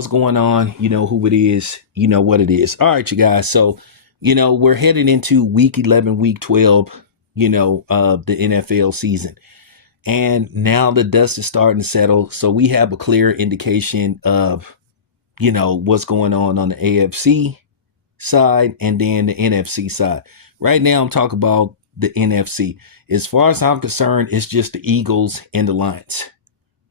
what's going on, you know who it is, you know what it is. All right, you guys. So, we're heading into week 11, week 12, of the NFL season. And now the dust is starting to settle. So we have a clear indication of, what's going on the AFC side and then the NFC side. Right now, I'm talking about the NFC. As far as I'm concerned, it's just the Eagles and the Lions.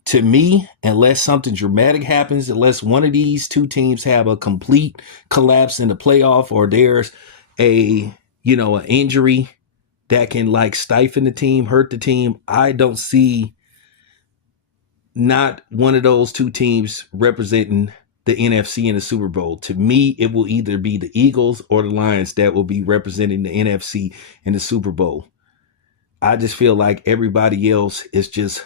To me, unless something dramatic happens, unless one of these two teams have a complete collapse in the playoff, or there's an injury that can like stifle the team, hurt the team, I don't see not one of those two teams representing the NFC in the Super Bowl. To me, it will either be the Eagles or the Lions that will be representing the NFC in the Super Bowl. I just feel like everybody else is just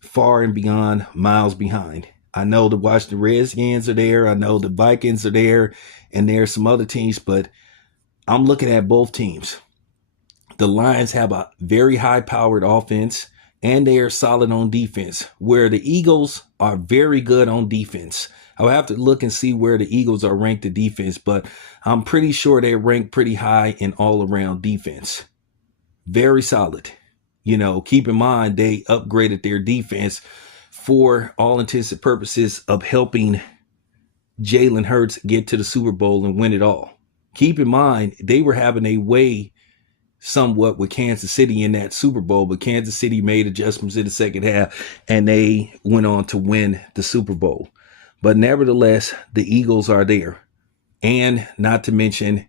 far and beyond, miles behind. I know the Washington Redskins are there. I know the Vikings are there, and there's some other teams, but I'm looking at both teams. The Lions have a very high-powered offense, and they are solid on defense, where the Eagles are very good on defense. I'll have to look and see where the Eagles are ranked in defense, but I'm pretty sure they're ranked pretty high in all-around defense. Very solid. Keep in mind, they upgraded their defense for all intents and purposes of helping Jalen Hurts get to the Super Bowl and win it all. Keep in mind, they were having a way somewhat with Kansas City in that Super Bowl, but Kansas City made adjustments in the second half and they went on to win the Super Bowl. But nevertheless, the Eagles are there. And not to mention,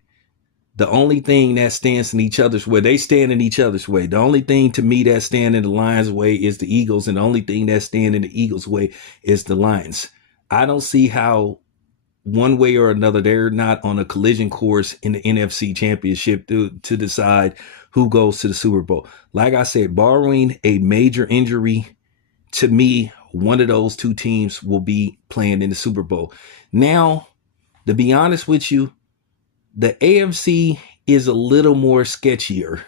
the only thing that stands in each other's way, they stand in each other's way. The only thing to me that stand in the Lions' way is the Eagles, and the only thing that stand in the Eagles' way is the Lions. I don't see how one way or another they're not on a collision course in the NFC Championship to decide who goes to the Super Bowl. Like I said, barring a major injury, to me, one of those two teams will be playing in the Super Bowl. Now, to be honest with you, the AFC is a little more sketchier.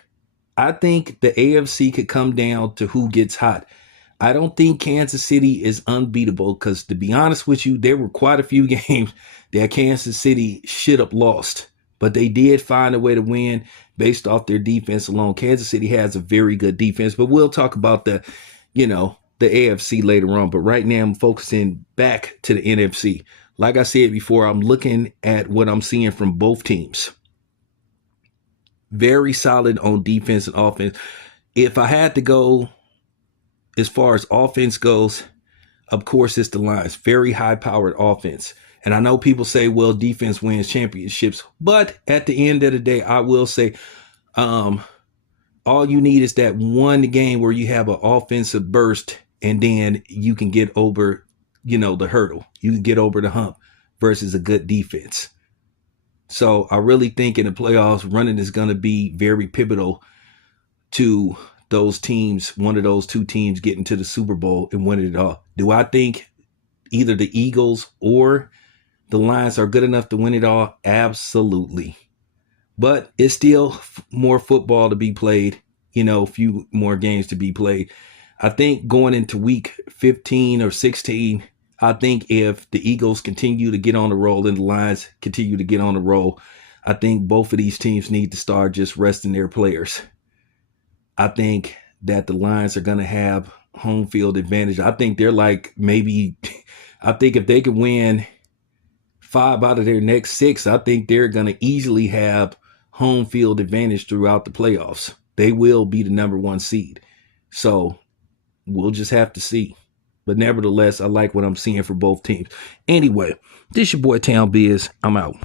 I think the AFC could come down to who gets hot. I don't think Kansas City is unbeatable because, to be honest with you, there were quite a few games that Kansas City should have lost, but they did find a way to win based off their defense alone. Kansas City has a very good defense, but we'll talk about the AFC later on. But right now I'm focusing back to the NFC. Like I said before, I'm looking at what I'm seeing from both teams. Very solid on defense and offense. If I had to go as far as offense goes, of course, it's the Lions. Very high-powered offense. And I know people say, well, defense wins championships. But at the end of the day, I will say all you need is that one game where you have an offensive burst and then you can get over the hurdle. You can get over the hump versus a good defense. So I really think in the playoffs, running is going to be very pivotal to those teams, one of those two teams getting to the Super Bowl and winning it all. Do I think either the Eagles or the Lions are good enough to win it all? Absolutely. But it's still more football to be played, a few more games to be played. I think going into week 15 or 16, I think if the Eagles continue to get on the roll and the Lions continue to get on the roll, I think both of these teams need to start just resting their players. I think that the Lions are going to have home field advantage. I think they're I think if they can win 5 out of their next 6, I think they're going to easily have home field advantage throughout the playoffs. They will be the number 1 seed. So we'll just have to see. But nevertheless, I like what I'm seeing for both teams. Anyway, this your boy Town Biz. I'm out.